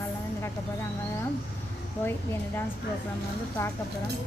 காலில் வந்து கட்ட போது அங்கே தான் போய் என்ன டான்ஸ் ப்ரோக்ராம் வந்து பார்க்க போகிறோம்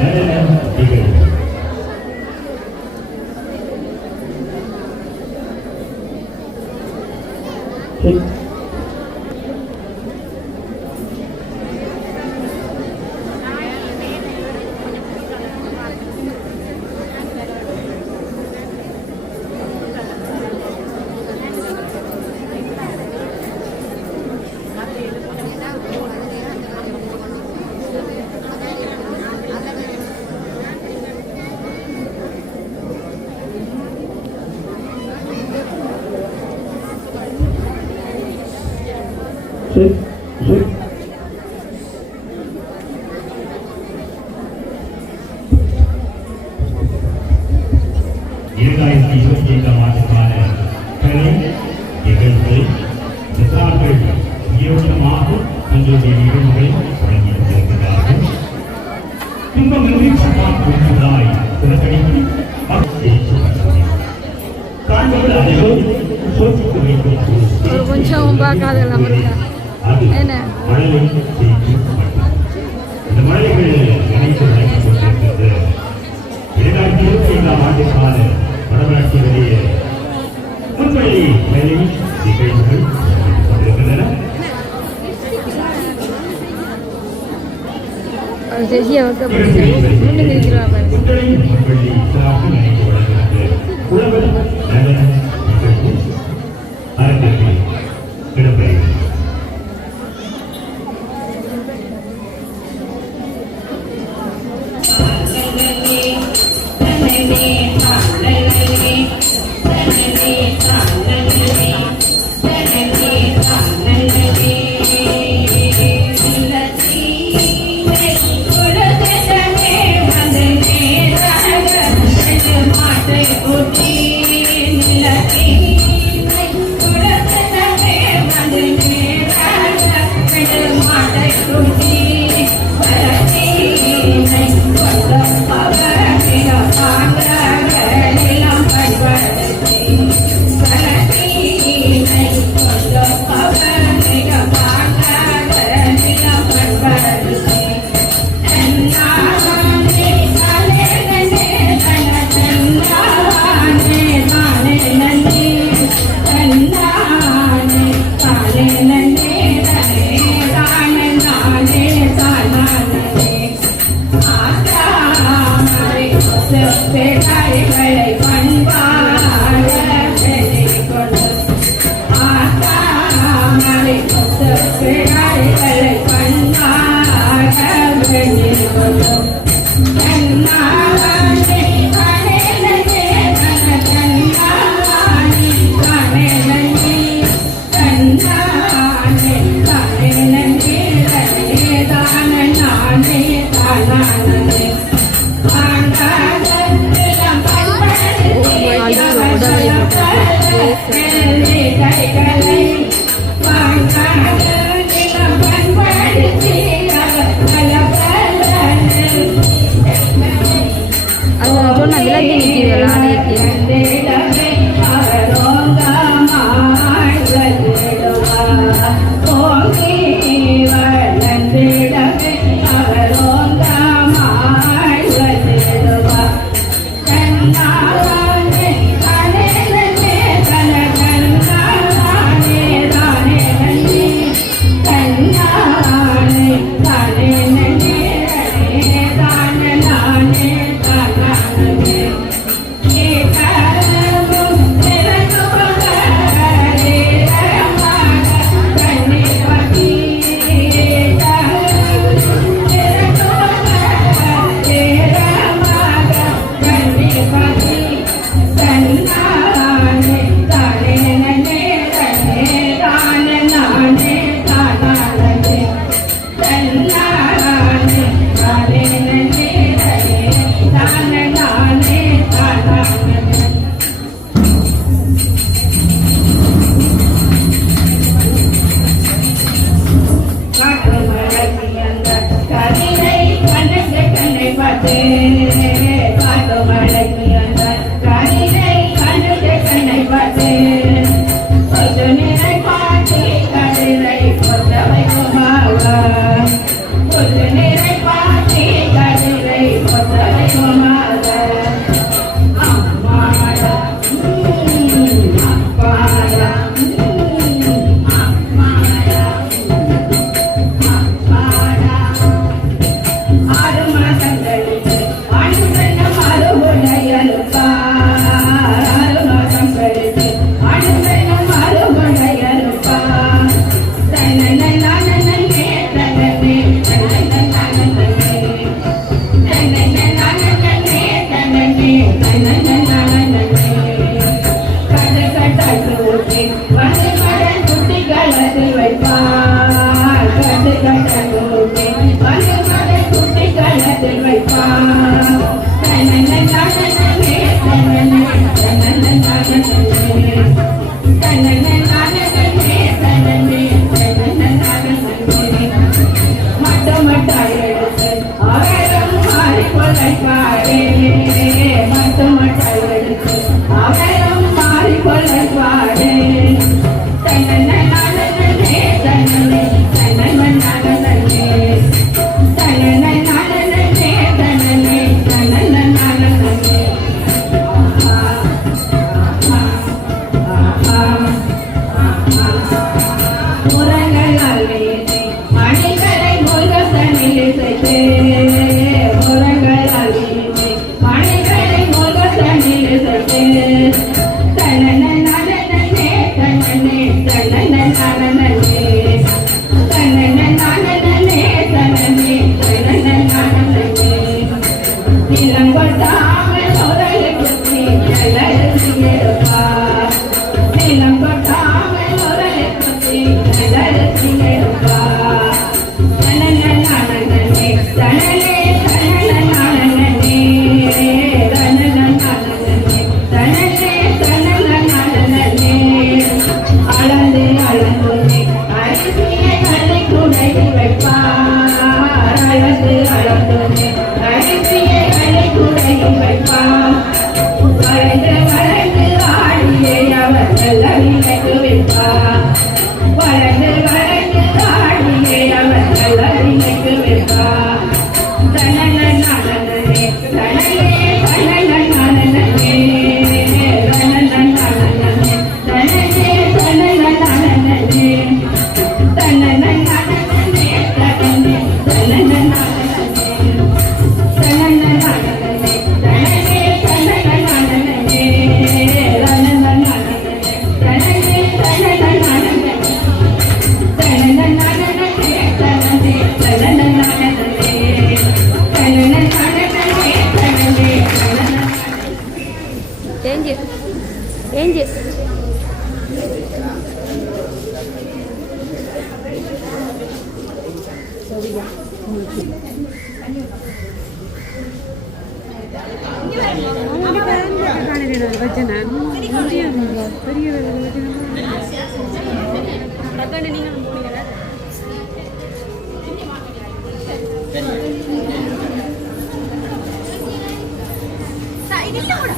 Amen. இரண்டாயிரத்தி இருபத்தி ஐந்தாம் ஆண்டுக்கான கலை நிகழ்வு சித்தார்கள் ஈரோட்டமாக தங்களுடைய நிகழ்வுகளை தொடங்கி கொண்டிருக்கிறார்கள் துன்பமின்றி சத்தான் குறித்ததாய் புறக்கணித்து அனைவரும் என்ன? ശരിയാ അവർക്ക് പിടിച്ചില്ല okay. ఏం చేస్తా ഇതിന്റെ കൂടെ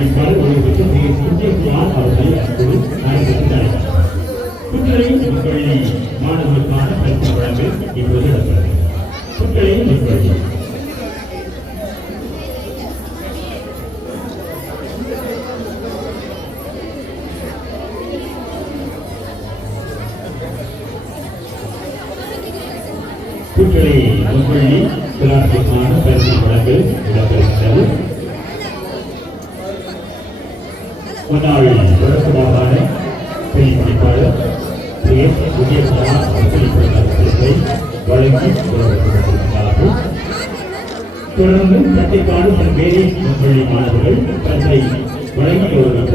अधिकारी और बच्चों के उनके ज्ञान और कई स्कूल कार्यक्रम चलाए ಕುಕ್ಕಳಿ ಮಕ್ಕಳಿ ಮಾನವ ಕಾಣ ಪ್ರಯತ್ನಗಳನ್ನು ಇಬ್ಬರು ಹೇಳುತ್ತಾರೆ ಕುಕ್ಕಳಿ ಮಕ್ಕಳಿ ಕುಕ್ಕಳಿ ಮಕ್ಕಳಿ ಕಲಾತ್ಮಕ ಪ್ರಯತ್ನಗಳನ್ನು ಇಡಬೇಕಾಗುತ್ತದೆ முன்னாள் வடக்கு மாகாண பிரிப்பணிப்பாளர் திரு எஸ். உதயகுமார் வழங்கி கௌரவிக்கப்பட்டிருக்கிறார்கள். தொடர்ந்து சட்டைக்காடு வேலை மாணவர்கள் தங்களை வழங்கி கௌரவித்த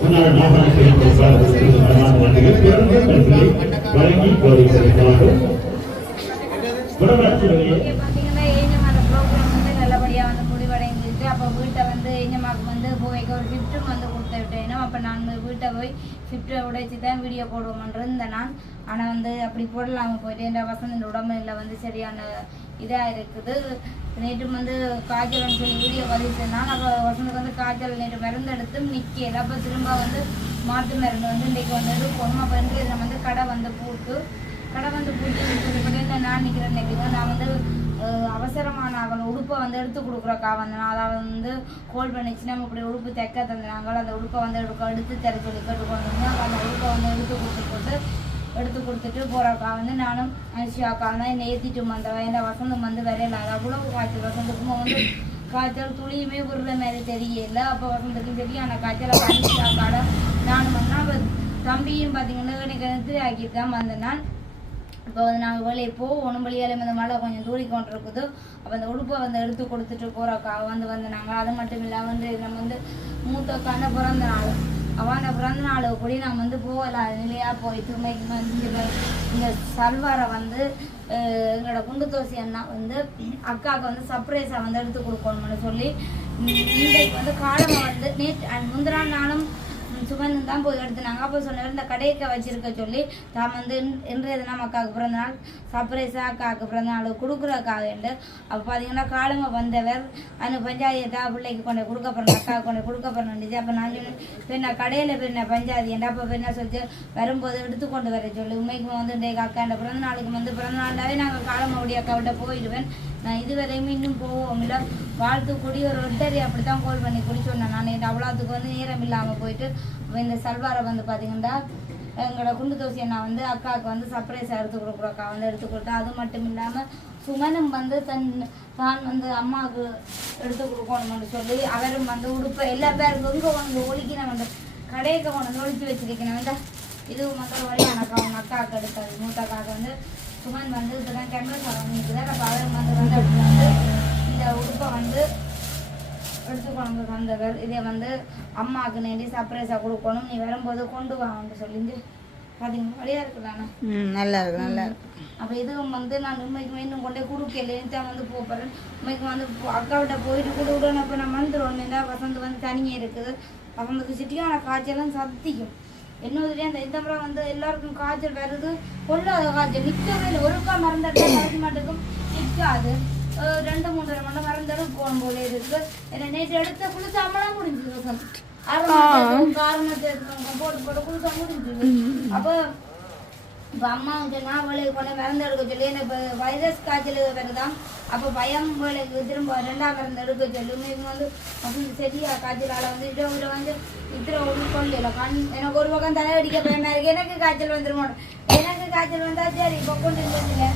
முன்னாள் மாகாண பிரிப்பணிப்பாளர்களுக்கு தொடர்ந்து பரிசுகளை வழங்கி வகையில் இங்கே பார்த்தீங்கன்னா ஏஞ்சமாட ப்ரோக்ராம் வந்து நல்லபடியாக வந்து முடிவடைஞ்சிட்டு அப்போ வீட்டை வந்து ஏஞ்சமாக்கு வந்து போய்க்கு ஒரு ஃபிஃப்ட்டும் வந்து கொடுத்து விட்டேன் அப்போ நான் வீட்டை போய் ஃபிஃப்ட்டை உடைச்சி தான் வீடியோ போடுவோம்னு இருந்தேன் நான் ஆனால் வந்து அப்படி போடலாமல் போயிட்டு என் வசந்த உடம்புல வந்து சரியான இதாக இருக்குது. நேற்று வந்து காய்ச்சல்னு சொல்லி வீடியோ பதிவிட்டேன் அப்போ வசந்துக்கு வந்து காய்ச்சல் நேற்று மருந்து எடுத்து நிற்கல அப்போ திரும்ப வந்து மாட்டு மருந்து வந்து இன்றைக்கு வந்து எடுக்கணும். அப்போ இன்றைக்கு நம்ம வந்து கடை வந்து பூட்டு கடை வந்து பூட்டு நான் நிற்கிறேன் நினைக்கிறேன் நான் வந்து அஹ், அவசரமான அவன் உடுப்பை வந்து எடுத்து கொடுக்குறக்கா வந்தேன் அதை வந்து கோல் பண்ணிச்சு நம்ம இப்படி உடுப்பு தைக்க தந்தாங்க அந்த உடுப்பை வந்து எடுக்க எடுத்து தர சொல்லி கேட்டுக்கொண்டு வந்து அந்த உடுப்பை வந்து எடுத்து கொடுத்து போட்டு எடுத்து கொடுத்துட்டு போகிறக்கா வந்து நானும் அனுஷியாக்கா தான் என்னை ஏற்றிட்டு வந்தவன் என் வசந்தம் வந்து வரையில அது அவ்வளோ காய்ச்சல் வசந்தத்துக்கும் வந்து காய்ச்சல் துளியுமே விடுற மாதிரி தெரியல. அப்போ வசந்தத்துக்கும் சரியான காய்ச்சல் அனுஷியாக்காட நானும் வந்தேன். தம்பியும் பார்த்தீங்கன்னா எனக்கு நித்திரை ஆக்கிட்டு தான் வந்தேன் நான். இப்போ வந்து நாங்கள் வெளியே போகணும் வழியாலே இந்த மழை கொஞ்சம் தூரி கொண்டு இருக்குது அப்போ அந்த உடுப்பை வந்து எடுத்து கொடுத்துட்டு போகிறக்கா வந்து வந்து நாங்கள் அது மட்டும் இல்லாமல் வந்து நம்ம வந்து மூத்தக்கான பிறந்த நாள். அவன பிறந்த நாள் கூட நம்ம வந்து போகலாம் நிலையாக போய் மைக்கு வந்து இந்த- இந்த சல்வாரை வந்து எங்களோட குண்டு தோசி அண்ணா வந்து அக்காவுக்கு வந்து சர்ப்ரைஸாக வந்து எடுத்து கொடுக்கணும்னு சொல்லி இன்றைக்கு வந்து காலமாக வந்து நேற்று அண்ட் நாளும் சுமந்து தான் போய் எடுத்துனாங்க அப்போ சொன்னார் இந்த கடையை வச்சிருக்க சொல்லி தான் வந்து இன்றைய தினம் அக்காவுக்கு பிறந்த நாள் சர்ப்ரைஸாக அக்காவுக்கு பிறந்த நாள் கொடுக்குறக்காக அப்போ பார்த்தீங்கன்னா காலமாக வந்தவர் அந்த பஞ்சாயத்தா பிள்ளைக்கு கொண்டு கொடுக்க போகிறேன் அக்காவுக்கு கொண்டு கொடுக்க போகிறேன் அப்போ நான் சொன்னேன் இப்போ நான் கடையில் போய் நான் பஞ்சாயத்து அப்போ என்ன சொல்லி வரும்போது எடுத்து கொண்டு வர சொல்லி. உண்மைக்கு வந்து இன்றைக்கு அக்காண்ட பிறந்த நாளுக்கு வந்து பிறந்த நாளாவே நாங்கள் காலமாவுடைய அக்காவிட்ட போயிடுவேன். நான் இதுவரையுமே இன்னும் போவோம் இல்லை. வாழ்த்து கூடி ஒரு ஒட்டரி அப்படி தான் கோல் பண்ணி குடி சொன்னேன் நான் நேற்று அவ்வளோத்துக்கு வந்து நேரம் இல்லாமல் போயிட்டு இந்த சல்வாரை வந்து பார்த்தீங்கன்னா எங்களோட குண்டு தோசியை நான் வந்து அக்காவுக்கு வந்து சர்ப்ரைஸாக எடுத்து கொடுக்குறோம். அக்கா வந்து எடுத்து கொடுத்தா அது மட்டும் இல்லாமல் சுமனும் வந்து தன் தான் வந்து அம்மாவுக்கு எடுத்து கொடுக்கணும்னு சொல்லி அவரும் வந்து உடுப்பை எல்லா பேருக்கும் இங்கே வந்து ஒழிக்கணும் வந்து கடையை கொண்டு ஒழிச்சு வச்சிருக்கணும் வந்து இதுவும் மக்கள் வழியான எனக்கு அவங்க அக்காவுக்கு எடுத்தது மூத்த அக்காவுக்கு வந்து சுமன் வந்து இதெல்லாம் கேமரா சார் வந்து அப்போ அவரும் வந்து வந்து அப்படி வந்து இந்த உடுப்பை வந்து எடுத்து கொண்டு வந்தவர். இதை வந்து அம்மாவுக்கு நேண்டி சர்ப்ரைஸாக கொடுக்கணும். நீ வரும்போது கொண்டு வான்னு சொல்லிட்டு பார்த்தீங்கன்னா வழியாக இருக்குதானே ம் நல்லா இருக்கு நல்லா இருக்கு. அப்போ இதுவும் வந்து நான் உண்மைக்கு இன்னும் கொண்டே கொடுக்கலேன்னு தான் வந்து போகிறேன் உண்மைக்கு வந்து அக்காவிட்ட போயிட்டு கூட விடணும் அப்போ நான் வந்துடுவோம் ஏன்னா வசந்த் வந்து தனியாக இருக்குது. வசந்துக்கு சிட்டியான காய்ச்சலும் சத்திக்கும் என்னதுலேயே அந்த இந்த முறை வந்து எல்லாருக்கும் காய்ச்சல் வருது. கொள்ளாத காய்ச்சல். நிற்கவே இல்லை. ஒருக்கா மறந்துட்டா கரைச்சி மாட்டுக்கும். நிற்காது ரெண்டு மூன்றரை மணி நேரம் மறந்தாலும் போகும் போல இருக்கு என்ன நேற்று எடுத்த குளிச்சு அம்மலாம் முடிஞ்சு வசந்த் அரை காரணத்தை போட்டு போட்டு குளிச்சா முடிஞ்சு அப்போ இப்போ அம்மா நான் வேலைக்கு போனேன் மருந்து எடுக்க சொல்லி எனக்கு இப்போ வைரஸ் காய்ச்சல் வருதான் அப்போ பயம் வேலைக்கு திரும்ப ரெண்டாம் மருந்து எடுக்க சொல்லி இவங்க வந்து வந்து சரியா காய்ச்சலால் வந்து இதை ஒரு வந்து இத்தனை ஒன்றும் கொள்ளல கண் எனக்கு ஒரு பக்கம் தலையடிக்க பயமா இருக்கு எனக்கு காய்ச்சல் வந்துருமோ எனக்கு காய்ச்சல் வந்தா சரி இப்போ கொண்டு இருந்துச்சுங்க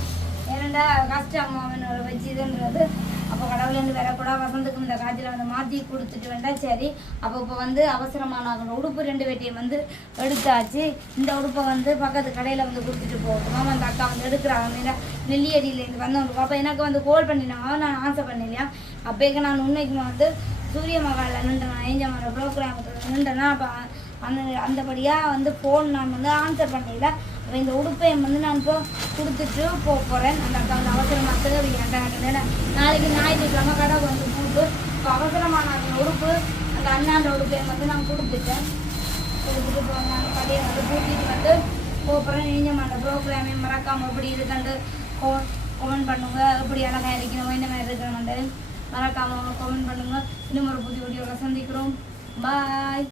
ஏனண்டா கஷ்டம் அவனோட வச்சு இதுன்றது அப்போ கடவுளேருந்து வரக்கூடா வசந்துக்கும் இந்த காய்ச்சலை வந்து மாற்றி கொடுத்துட்டு வந்தால் சரி. அப்போ இப்போ வந்து அவசரமான உடுப்பு ரெண்டு வேட்டியும் வந்து எடுத்தாச்சு. இந்த உடுப்பை வந்து பக்கத்து கடையில் வந்து கொடுத்துட்டு போகணும் அந்த அக்கா வந்து எடுக்கிறாங்க. நெல்லியடியிலேருந்து வந்தவங்க. அப்போ எனக்கு வந்து கோல் பண்ணினாங்க நான் ஆசை பண்ணலையா அப்போக்கு நான் உண்மைக்கு வந்து சூரிய மகாலில் நின்றேன். ஏஞ்சமான ப்ரோக்ராமத்தில் நின்றேன்னா அப்போ அந்த அந்தபடியாக வந்து ஃபோன் நான் வந்து ஆன்சர் பண்ணல. அப்ப இந்த உடுப்பை வந்து நான் இப்போ கொடுத்துட்டு போக போகிறேன் அந்த அக்கா வந்து அவசரமாக அது ஏன்டா நாளைக்கு ஞாயிற்றுக்கிழமை கடை வந்து போட்டு. இப்போ அவசரமான அந்த உடுப்பு அந்த அண்ணாண்ட உடுப்பை வந்து நான் கொடுத்துட்டேன். கொடுத்துட்டு இப்போ நான் கடையை வந்து கூட்டிகிட்டு வந்து போகிறேன் நீஞ்சமான ப்ரோக்ராமே மறக்காமல் எப்படி கோ கமெண்ட் பண்ணுங்க. எப்படி அழகாக இருக்கணும் என்ன மாதிரி இருக்கணும்ட்டு மறக்காமல் கமெண்ட் பண்ணுங்கள் இன்னும் ஒரு புதிய வீடியோவில் சந்திக்கிறோம். பாய்